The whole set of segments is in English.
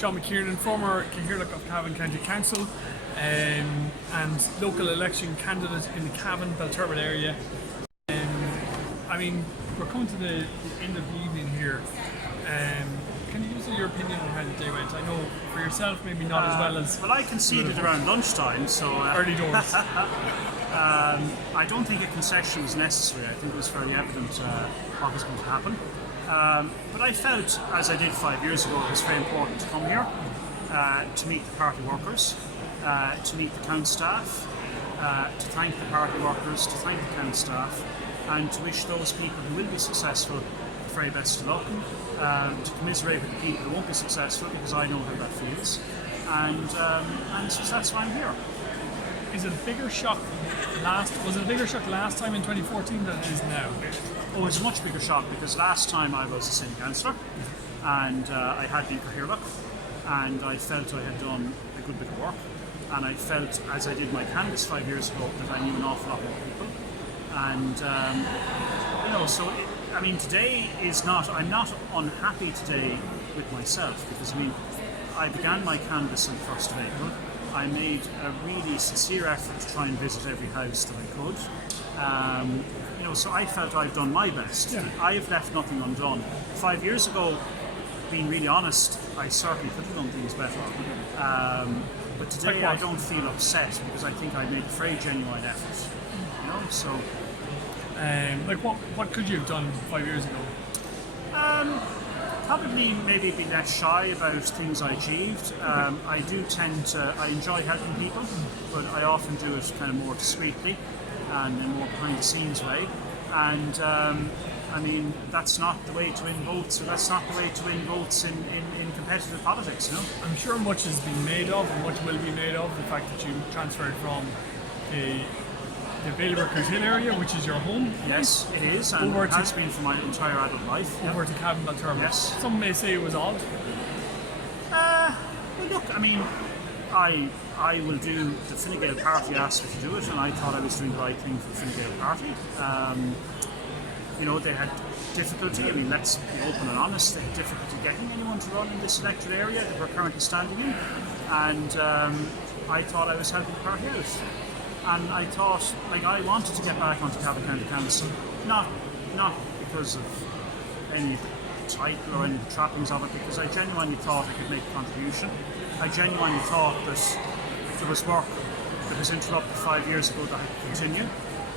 Sean McKiernan, former Cathaoirleach of Cavan County Council and local election candidate in the Cavan Belturbet area. I mean, we're coming to the end of the evening here. Can you give us your opinion on how the day went? I know for yourself, maybe not as well as. Well, I conceded around lunchtime, so. Early doors. I don't think a concession was necessary. I think it was fairly evident what was going to happen. But I felt, as I did 5 years ago, it was very important to come here to meet the party workers, to meet the count staff, to thank the party workers, to thank the count staff, and to wish those people who will be successful the very best of luck, to commiserate with the people who won't be successful, because I know how that feels, and so that's why I'm here. Is it a bigger shock was it a bigger shock last time in 2014 than it is now? Oh, it's a much bigger shock, because last time I was a city councillor and I had been Cathaoirleach, and I felt I had done a good bit of work, and I felt, as I did my canvass 5 years ago, that I knew an awful lot more people, and so today is not, I'm not unhappy today with myself, because I began my canvass on the 1st of April. I made a really sincere effort to try and visit every house that I could. So I felt I've done my best. Yeah. I've left nothing undone. 5 years ago, being really honest, I certainly could have done things better. But today I don't feel upset, because I think I made a very genuine effort. What could you have done 5 years ago? Probably maybe be less shy about things I achieved. I enjoy helping people, but I often do it kind of more discreetly and in a more behind the scenes way. And that's not the way to win votes, or that's not the way to win votes in competitive politics, I'm sure much has been made of, and much will be made of, the fact that you transferred from the Bailieborough Hill area, which is your home. Yes, it is, and it has been for my entire adult life. Over to Cavan Belturbet. Yes. Some may say it was odd. Well, look, I will do the Fine Gael party asked me to do it, and I thought I was doing the right thing for the Fine Gael party. They had difficulty. Let's be open and honest. They had difficulty getting anyone to run in this elected area that we're currently standing in, and I thought I was helping the party out. And I thought, I wanted to get back onto Cavan County Council, not because of any title or any trappings of it, because I genuinely thought I could make a contribution. I genuinely thought that if there was work that was interrupted 5 years ago, that I could continue.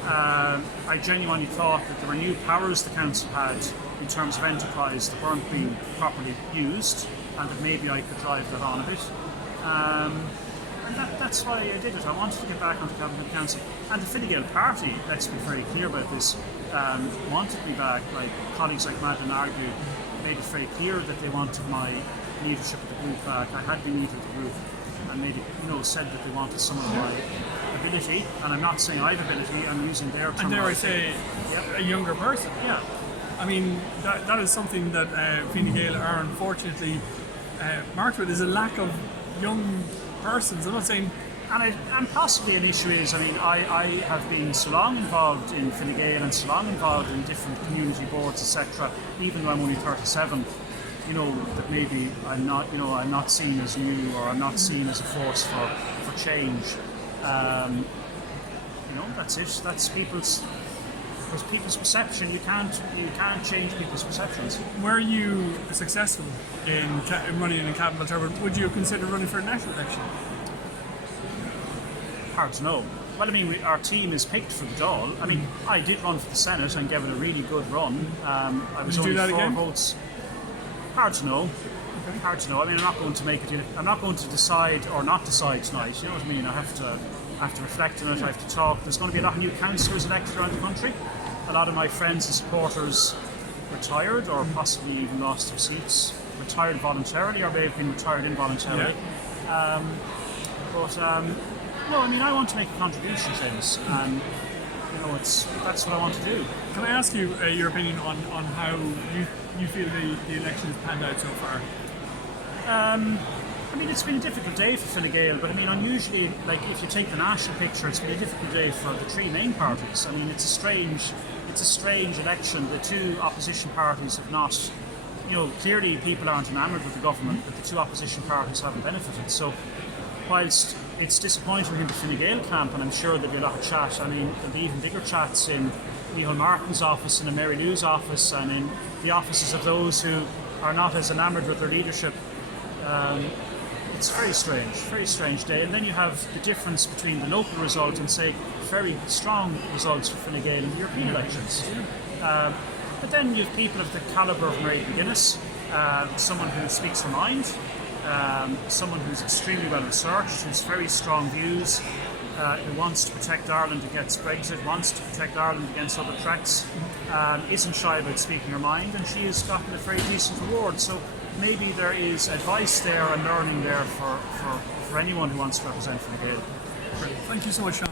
I genuinely thought that there were new powers the council had in terms of enterprise that weren't being properly used, and that maybe I could drive that on a bit. And that's why I did it. I wanted to get back onto Cavan County Council. And the Fine Gael party, let's be very clear about this, wanted me back. Colleagues like Madeleine Argue made it very clear that they wanted my leadership of the group back. I had been leader of the group, and made it, said that they wanted some of my ability. And I'm not saying I have ability, I'm using their term. And dare I say, a younger person. Yeah. That is something that Fine Gael are unfortunately marked with, is a lack of young persons. I'm not saying, and possibly an issue is, I have been so long involved in Fine Gael and so long involved in different community boards, etc. Even though I'm only 37, that maybe I'm not seen as new, or I'm not seen as a force for change. That's it. That's people's perception. You can't change people's perceptions. Were you successful in running in Cavan Belturbet? Would you consider running for a national election? Hard to know. Well, our team is picked for the Dáil. I did run for the Senate and gave it a really good run. I was Did you do that only 4 again? votes. Hard to know. Okay. Hard to know. I'm not going to I'm not going to decide or not decide tonight. You know what I mean? I have to reflect on it. I have to talk. There's going to be a lot of new councillors elected around the country. A lot of my friends and supporters retired, or possibly even lost their seats. Retired voluntarily, or may have been retired involuntarily. Yeah. I want to make a contribution to this, and that's what I want to do. Can I ask you your opinion on how you feel the election has panned out so far? It's been a difficult day for Fine Gael, but unusually, if you take the national picture, it's been a difficult day for the 3 main parties. It's a strange election. The 2 opposition parties have not clearly people aren't enamoured with the government, but the two opposition parties haven't benefited. So whilst it's disappointing in the Fine Gael camp, and I'm sure there'll be a lot of chat, I mean, there'll be even bigger chats in Micheál Martin's office and in Mary Lou's office and in the offices of those who are not as enamoured with their leadership. It's very strange day. And then you have the difference between the local result and, say, very strong results for Fine Gael in the European elections. But then you have people of the calibre of Mary McGuinness, someone who speaks her mind, someone who's extremely well researched, who's very strong views, who wants to protect Ireland against Brexit, wants to protect Ireland against other threats, isn't shy about speaking her mind, and she has gotten a very decent reward. So maybe there is advice there and learning there for anyone who wants to represent Fine Gael. Great. Thank you so much, Sean.